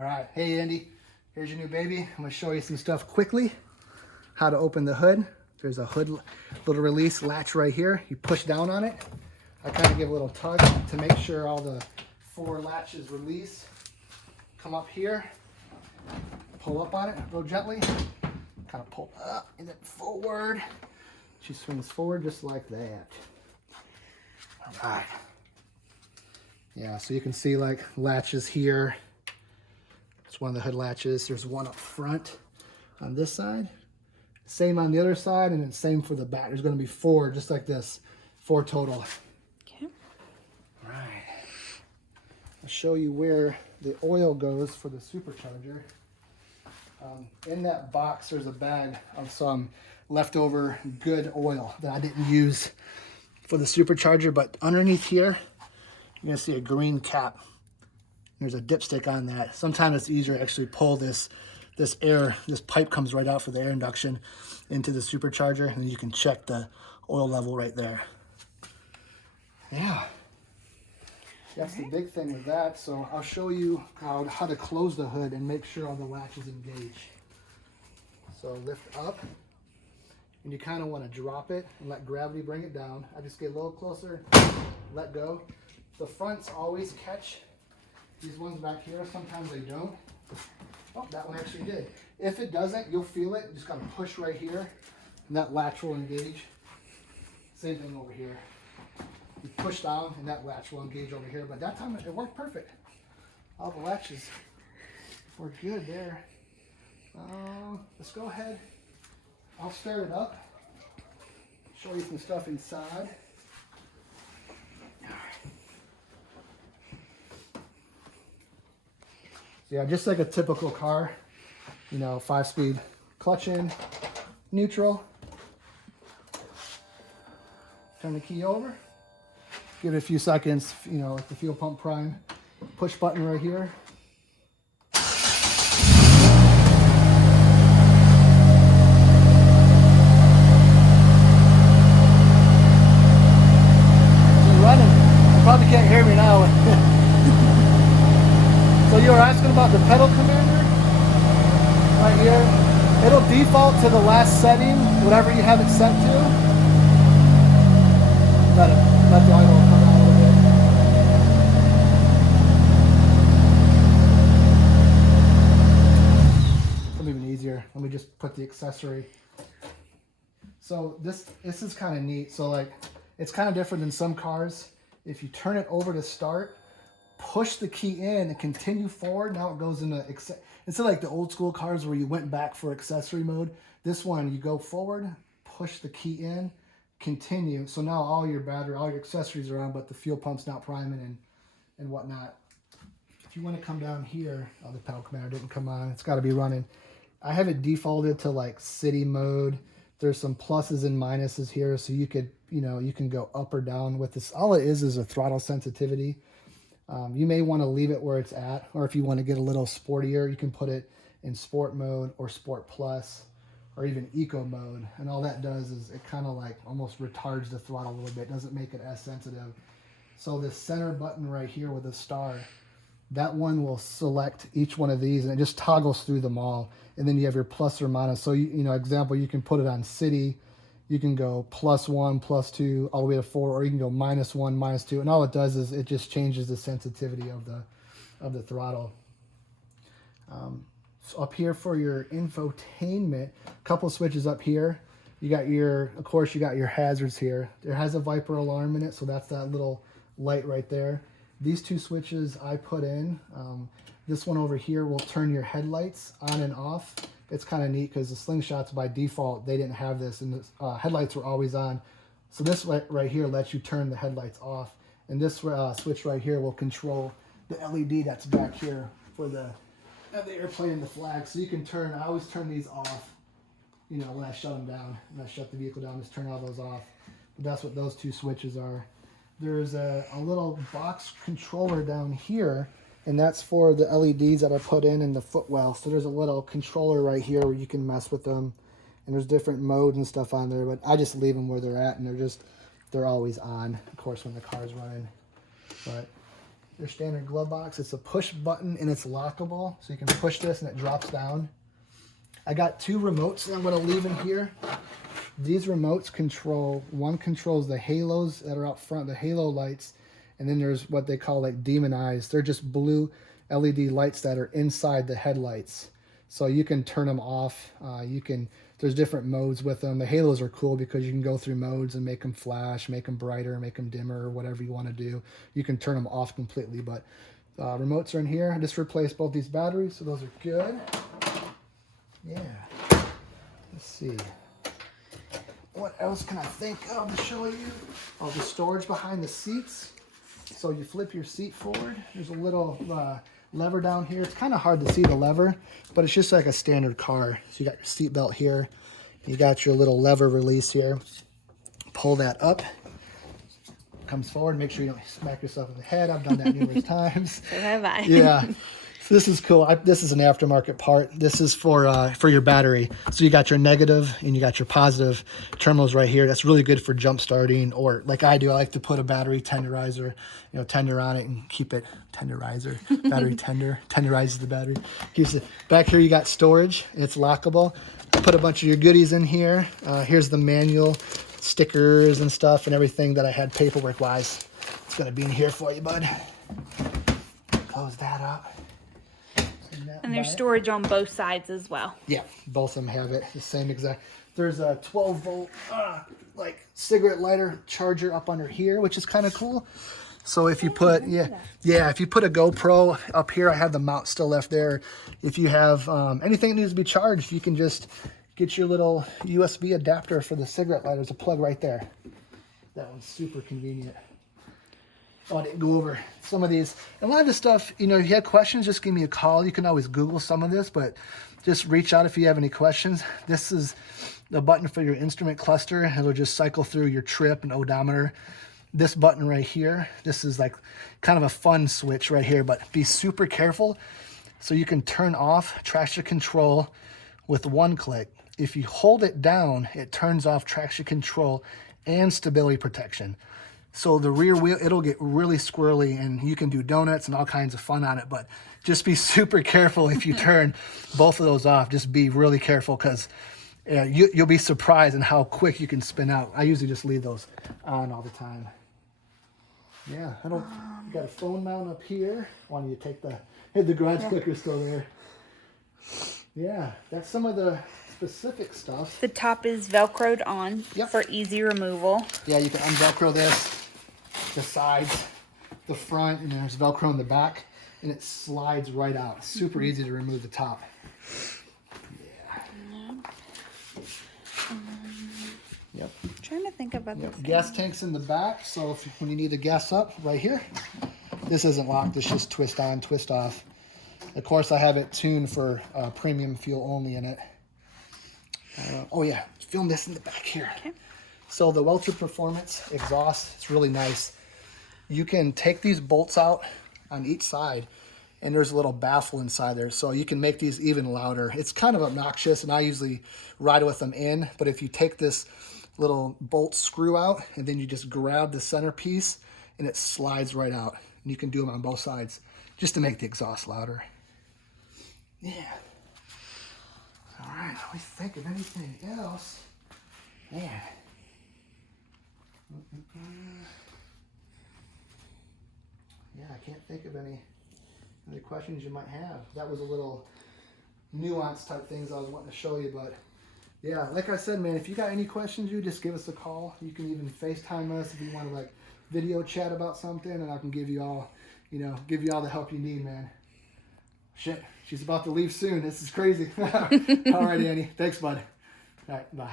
All right, hey Andy, here's your new baby. I'm gonna show you some stuff quickly. How to open the hood. There's a hood little release latch right here. You push down on it. I kind of give a little tug to make sure all the 4 latches release. Come up here, pull up on it real gently, kind of pull up and then forward. She swings forward just like that. All right. Yeah, so you can see like latches here. It's one of the hood latches. There's one up front on this side. Same on the other side, and then same for the back. There's going to be 4 just like this. 4 total. Okay. All right. I'll show you where the oil goes for the supercharger. In that box, there's a bag of some leftover good oil that I didn't use for the supercharger, but underneath here, you're going to see a green cap. There's a dipstick on that. Sometimes it's easier to actually pull this pipe comes right out for the air induction into the supercharger, and you can check the oil level right there. Yeah. That's the big thing with that. So I'll show you how to close the hood and make sure all the latches engage. So lift up, and you kind of want to drop it and let gravity bring it down. I just get a little closer, let go. The fronts always catch. These ones back here, sometimes they don't. Oh, that one actually did. If it doesn't, you'll feel it. You just gotta push right here, and that latch will engage. Same thing over here. You push down, and that latch will engage over here. But that time, it worked perfect. All the latches were good there. Let's go ahead. I'll start it up. Show you some stuff inside. So yeah, just like a typical car, you know, 5-speed clutch in, neutral. Turn the key over. Give it a few seconds, you know, like the fuel pump prime. Push button right here. She's running. You probably can't hear me now. So you were asking about the pedal commander right here. It'll default to the last setting, whatever you have it set to. Let the idle come out a little bit. Something even easier. Let me just put the accessory. So this is kind of neat. So like, it's kind of different than some cars. If you turn it over to start, push the key in and continue forward. Now it goes into, instead of like the old school cars where you went back for accessory mode, this one you go forward, push the key in, continue. So now all your battery, all your accessories are on, but the fuel pump's not priming and whatnot. If you want to come down here, the pedal commander didn't come on. It's got to be running. I have it defaulted to like city mode. There's some pluses and minuses here, so you could, you know, you can go up or down with this. All it is a throttle sensitivity. You may want to leave it where it's at, or if you want to get a little sportier, you can put it in sport mode or sport plus or even eco mode. And all that does is it kind of like almost retards the throttle a little bit, doesn't make it as sensitive. So this center button right here with the star, that one will select each one of these and it just toggles through them all. And then you have your plus or minus. So, you know, example, you can put it on city. You can go +1, +2, all the way to 4, or you can go -1, -2, and all it does is it just changes the sensitivity of the throttle. So up here for your infotainment, a couple switches up here. You got of course, you got your hazards here. There has a Viper alarm in it, so that's that little light right there. These 2 switches I put in. This one over here will turn your headlights on and off. It's kind of neat because the Slingshots by default, they didn't have this, and the headlights were always on. So this right here lets you turn the headlights off. And this switch right here will control the LED that's back here for the airplane and the flag. So you can turn, I always turn these off, you know, when I shut them down. When I shut the vehicle down, just turn all those off. But that's what those 2 switches are. There's a little box controller down here, and that's for the LEDs that I put in the footwell. So there's a little controller right here where you can mess with them, and there's different modes and stuff on there, but I just leave them where they're at, and they're always on, of course, when the car's running. But their standard glove box. It's a push button and it's lockable. So you can push this and it drops down. I got 2 remotes that I'm going to leave in here. These remotes control, one controls the halos that are out front, the halo lights. And then there's what they call like demon eyes. They're just blue LED lights that are inside the headlights. So you can turn them off. There's different modes with them. The halos are cool because you can go through modes and make them flash, make them brighter, make them dimmer, or whatever you want to do. You can turn them off completely, but remotes are in here. I just replaced both these batteries, so those are good. Yeah. Let's see. What else can I think of to show you? Oh, the storage behind the seats. So you flip your seat forward. There's a little lever down here. It's kind of hard to see the lever, but it's just like a standard car. So you got your seat belt here. You got your little lever release here. Pull that up. Comes forward. Make sure you don't smack yourself in the head. I've done that numerous times. So have I. Yeah. So this is cool. This is an aftermarket part. This is for your battery. So you got your negative and you got your positive terminals right here. That's really good for jump starting, or like I do, I like to put a battery tenderizer, tender on it and keep it tenderizer. Battery tenderizes the battery. Keeps it back here. You got storage. It's lockable. Put a bunch of your goodies in here. Here's the manual, stickers and stuff and everything that I had paperwork wise. It's gonna be in here for you, bud. Close that up. And there's storage on both sides as well. Yeah, both of them have it. The same exact. There's a 12-volt like cigarette lighter charger up under here, which is kind of cool. So if you put if you put a GoPro up here, I have the mount still left there. If you have anything that needs to be charged, you can just get your little USB adapter for the cigarette lighter. There's a plug right there. That one's super convenient. Oh, I didn't go over some of these. And a lot of this stuff, if you have questions, just give me a call. You can always Google some of this, but just reach out if you have any questions. This is the button for your instrument cluster. It'll just cycle through your trip and odometer. This button right here, this is like kind of a fun switch right here, but be super careful. So you can turn off traction control with one click. If you hold it down, it turns off traction control and stability protection. So the rear wheel, it'll get really squirrely and you can do donuts and all kinds of fun on it, but just be super careful if you turn both of those off. Just be really careful because you'll be surprised in how quick you can spin out. I usually just leave those on all the time. Yeah, you got a phone mount up here. I want you to take the garage clicker's still there. Yeah, that's some of the specific stuff. The top is Velcroed on for easy removal. Yeah, you can un-Velcro this. The sides, the front, and there's Velcro in the back, and it slides right out. Super easy to remove the top. Yeah. I'm trying to think about this. Gas tanks in the back, so when you need to gas up, right here. This isn't locked. It's just twist on, twist off. Of course, I have it tuned for premium fuel only in it. Film this in the back here. Okay. So the Welter Performance exhaust, it's really nice. You can take these bolts out on each side, and there's a little baffle inside there, so you can make these even louder. It's kind of obnoxious, and I usually ride with them in, but if you take this little bolt screw out, and then you just grab the centerpiece, and it slides right out. And you can do them on both sides, just to make the exhaust louder. Yeah. All right, let me think of anything else. Man. Yeah, I can't think of any questions you might have. That was a little nuance type things I was wanting to show you, but yeah, like I said, man, if you got any questions, you just give us a call. You can even FaceTime us if you want to like video chat about something, and I can give you all, give you all the help you need, man. Shit, she's about to leave soon. This is crazy. All right, Annie. Thanks, bud. All right, bye.